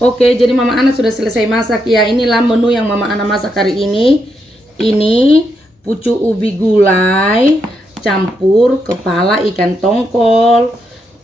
Oke, jadi Mama Ana sudah selesai masak ya. Inilah menu yang Mama Ana masak hari ini. Ini pucuk ubi gulai campur kepala ikan tongkol.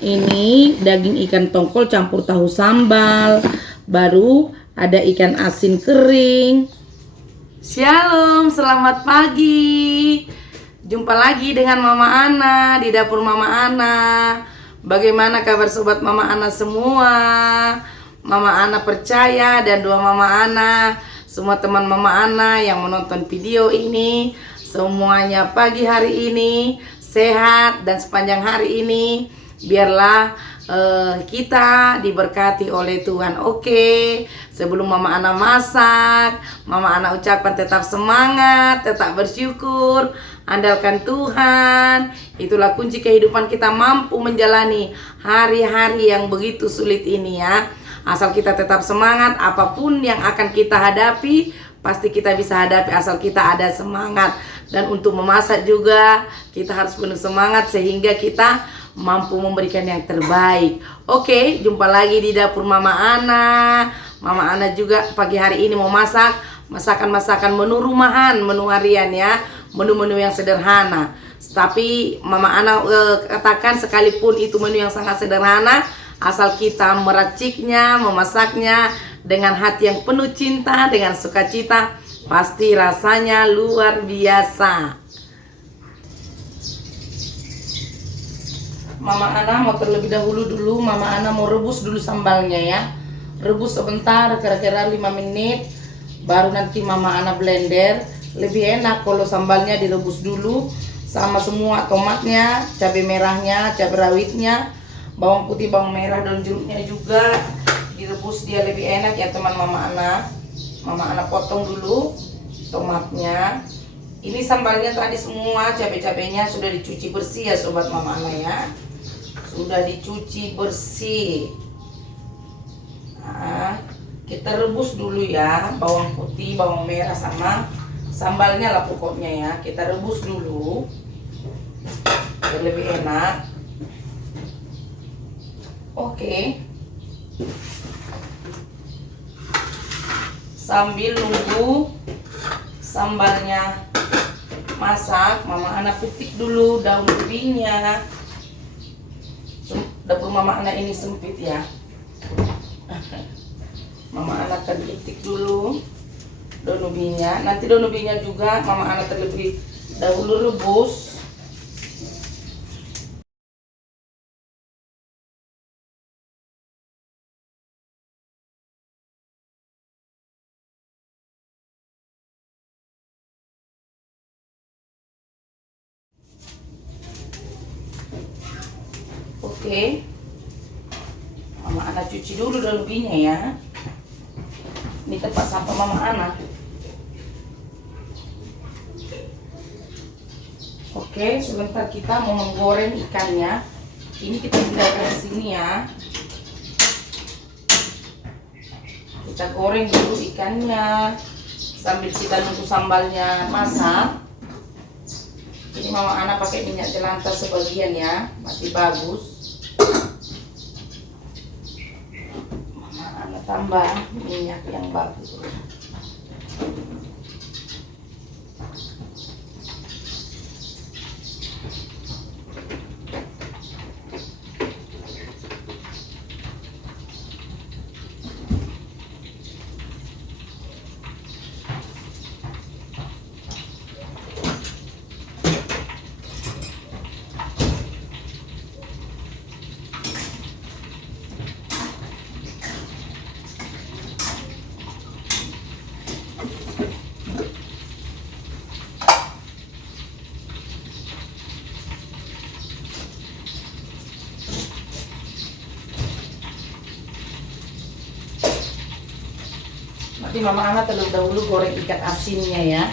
Ini daging ikan tongkol campur tahu sambal. Baru ada ikan asin kering. Shalom, selamat pagi. Jumpa lagi dengan Mama Ana di dapur Mama Ana. Bagaimana kabar sobat Mama Ana semua? Mama Ana percaya dan doa Mama Ana, semua teman Mama Ana yang menonton video ini, semuanya pagi hari ini sehat dan sepanjang hari ini biarlah kita diberkati oleh Tuhan. Oke, sebelum Mama Ana masak, Mama Ana ucapkan tetap semangat, tetap bersyukur, andalkan Tuhan. Itulah kunci kehidupan kita mampu menjalani hari-hari yang begitu sulit ini ya. Asal kita tetap semangat, apapun yang akan kita hadapi pasti kita bisa hadapi asal kita ada semangat. Dan untuk memasak juga kita harus penuh semangat sehingga kita mampu memberikan yang terbaik. Oke, jumpa lagi di dapur Mama Ana. Mama Ana juga pagi hari ini mau masak masakan-masakan menu rumahan, menu harian ya, menu-menu yang sederhana. Tapi Mama Ana katakan sekalipun itu menu yang sangat sederhana, asal kita meraciknya, memasaknya dengan hati yang penuh cinta, dengan sukacita, pasti rasanya luar biasa. Mama Ana mau terlebih dahulu dulu, Mama Ana mau rebus dulu sambalnya ya. Rebus sebentar, kira-kira 5 menit, baru nanti Mama Ana blender. Lebih enak kalau sambalnya direbus dulu sama semua tomatnya, cabai merahnya, cabai rawitnya, bawang putih, bawang merah, daun jeruknya juga direbus, dia lebih enak ya teman Mama Ana. Mama Ana potong dulu tomatnya. Ini sambalnya tadi semua cabai-cabainya sudah dicuci bersih ya sobat Mama Ana ya. Sudah dicuci bersih. Nah, kita rebus dulu ya bawang putih, bawang merah sama sambalnya lah pokoknya ya. Kita rebus dulu biar lebih enak. Oke. Sambil nunggu sambalnya masak, Mama Ana petik dulu daun ubinya. Dapur Mama Ana ini sempit ya. Mama Ana akan petik dulu daun ubinya. Nanti daun ubinya juga Mama Ana terlebih dahulu rebus. Oke, Mama Ana cuci dulu daun ubinya ya. Ini tempat sampah Mama Ana. Oke, sebentar kita mau menggoreng ikannya. Ini kita pindahkan ke sini ya. Kita goreng dulu ikannya sambil kita nunggu sambalnya masak. Ini Mama Ana pakai minyak jelantah sebagian ya, masih bagus. Mama Ana tambah minyak yang bagus. Nanti Mama Ana terlebih dahulu goreng ikan asinnya ya.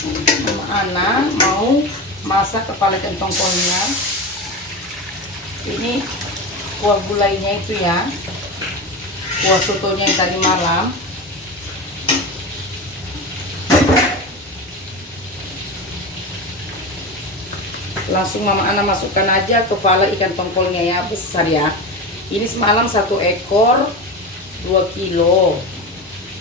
Mama Ana mau masak kepala ikan tongkolnya. Ini kuah gulainya itu ya, kuah sotonya yang tadi malam. Langsung Mama Ana masukkan aja kepala ikan tongkolnya ya, besar ya. Ini semalam 1 ekor 2 kilo.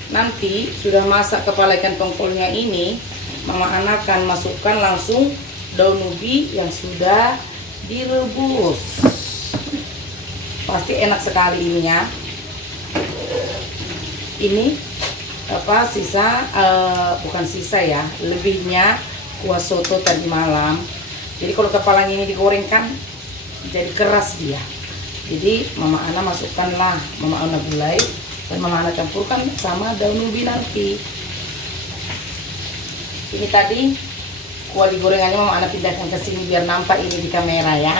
Nanti sudah masak kepala ikan tongkolnya ini, Mama Ana akan masukkan langsung daun ubi yang sudah direbus. Pasti enak sekali ininya. Ini apa sisa, bukan sisa ya, lebihnya kuah soto tadi malam. Jadi kalau kepalanya ini digorengkan jadi keras dia. Jadi Mama Ana masukkanlah, Mama Ana gulai dan Mama Ana campurkan sama daun ubi nanti. Ini tadi kuah digorengannya Mama Ana pindahkan ke sini biar nampak ini di kamera ya.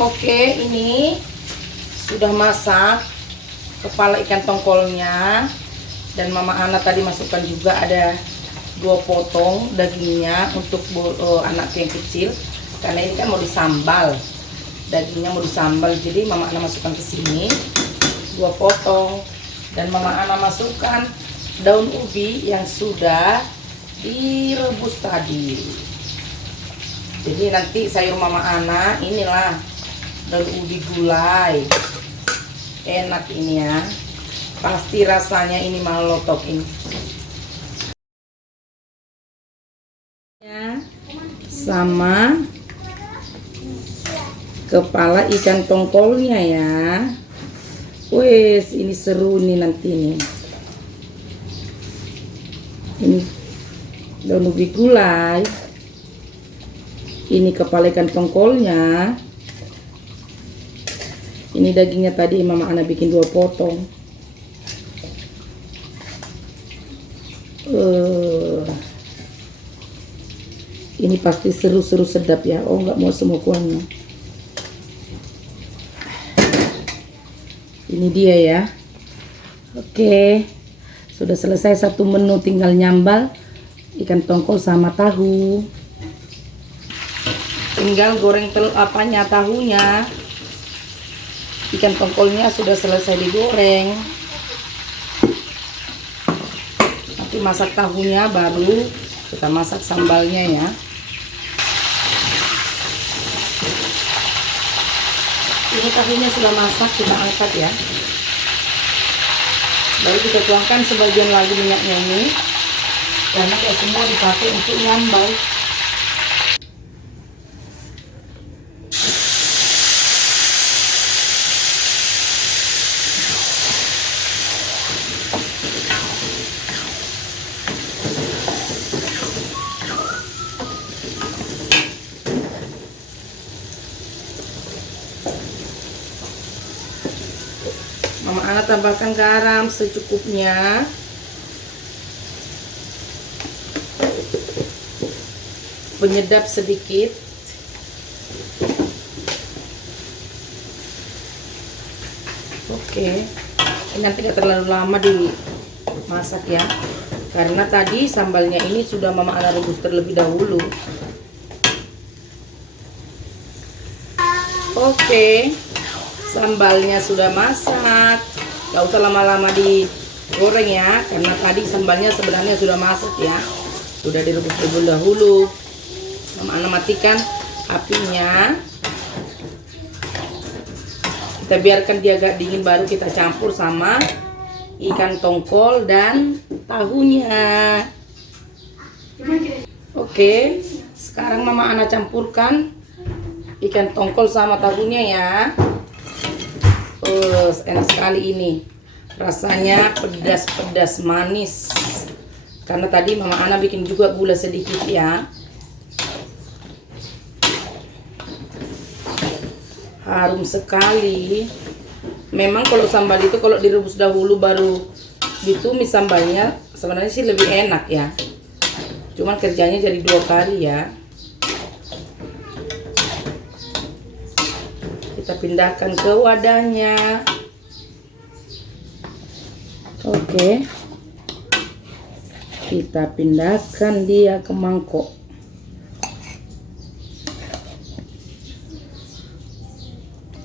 Oke, ini sudah masak kepala ikan tongkolnya dan Mama Ana tadi masukkan juga ada 2 potong dagingnya untuk anak yang kecil, karena ini kan mau disambal, dagingnya mau disambal, jadi Mama Ana masukkan ke sini 2 potong dan Mama Ana masukkan daun ubi yang sudah direbus tadi. Jadi nanti sayur Mama Ana inilah daun ubi gulai, enak ini ya, pasti rasanya ini malotok ini ya, sama kepala ikan tongkolnya ya. Wes ini seru nih nanti nih. Ini daun ubi gulai, ini kepala ikan tongkolnya, ini dagingnya tadi Mama Ana bikin 2 potong. Ini pasti seru-seru sedap ya. Oh, nggak mau semua kuahnya. Ini dia ya. Oke, sudah selesai 1 menu, tinggal nyambal ikan tongkol sama tahu. Tinggal goreng tahunya. Ikan tongkolnya sudah selesai digoreng. Nanti masak tahunya baru kita masak sambalnya ya. Ini tahunya sudah masak, kita angkat ya. Baru kita tuangkan sebagian lagi minyaknya ini, karena kayak semua dipakai untuk nyambal. Mama Ana tambahkan garam secukupnya. Penyedap sedikit. Oke. Ini nanti tidak terlalu lama dimasak ya. Karena tadi sambalnya ini sudah Mama Ana rebus terlebih dahulu. Oke. Sambalnya sudah masak, gak usah lama-lama digoreng ya, karena tadi sambalnya sebenarnya sudah masak ya, sudah direbus terlebih dahulu. Mama Ana matikan apinya, kita biarkan dia agak dingin, baru kita campur sama ikan tongkol dan tahunya. Oke, sekarang Mama Ana campurkan ikan tongkol sama tahunya ya. Enak sekali ini, rasanya pedas-pedas manis, karena tadi Mama Ana bikin juga gula sedikit ya. Harum sekali. Memang kalau sambal itu kalau direbus dahulu baru ditumis sambalnya, sebenarnya sih lebih enak ya, cuman kerjanya jadi 2 kali ya. Kita pindahkan ke wadahnya. Oke. Kita pindahkan dia ke mangkok.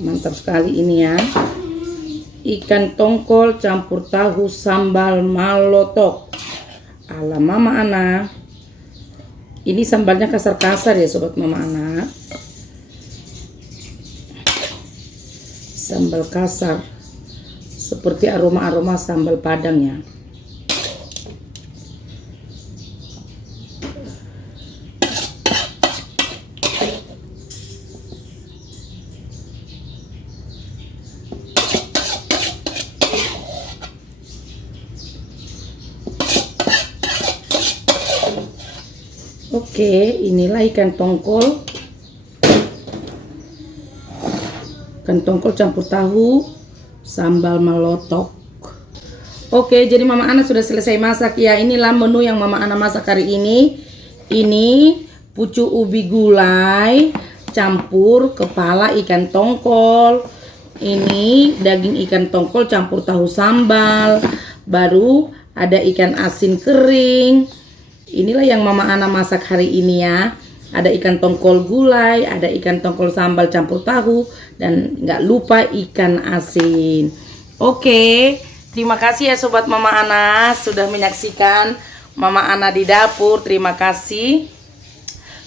Mantap sekali ini ya. Ikan tongkol campur tahu sambal malotok ala Mama Ana. Ini sambalnya kasar-kasar ya sobat Mama Ana. Sambal kasar seperti aroma-aroma sambal Padang ya. Oke, inilah ikan tongkol. Ikan tongkol campur tahu sambal malotok. Oke, jadi Mama Ana sudah selesai masak ya. Inilah menu yang Mama Ana masak hari ini. Ini pucuk ubi gulai campur kepala ikan tongkol. Ini daging ikan tongkol campur tahu sambal. Baru ada ikan asin kering. Inilah yang Mama Ana masak hari ini ya. Ada ikan tongkol gulai, ada ikan tongkol sambal campur tahu, dan nggak lupa ikan asin. Oke, terima kasih ya sobat Mama Ana sudah menyaksikan Mama Ana di dapur. Terima kasih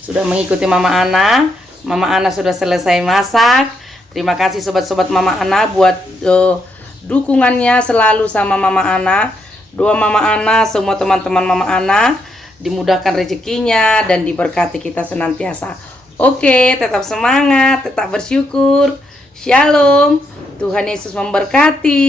sudah mengikuti Mama Ana. Mama Ana sudah selesai masak. Terima kasih sobat-sobat Mama Ana buat dukungannya selalu sama Mama Ana. Doa Mama Ana, semua teman-teman Mama Ana dimudahkan rezekinya dan diberkati kita senantiasa. Oke, tetap semangat, tetap bersyukur. Shalom. Tuhan Yesus memberkati.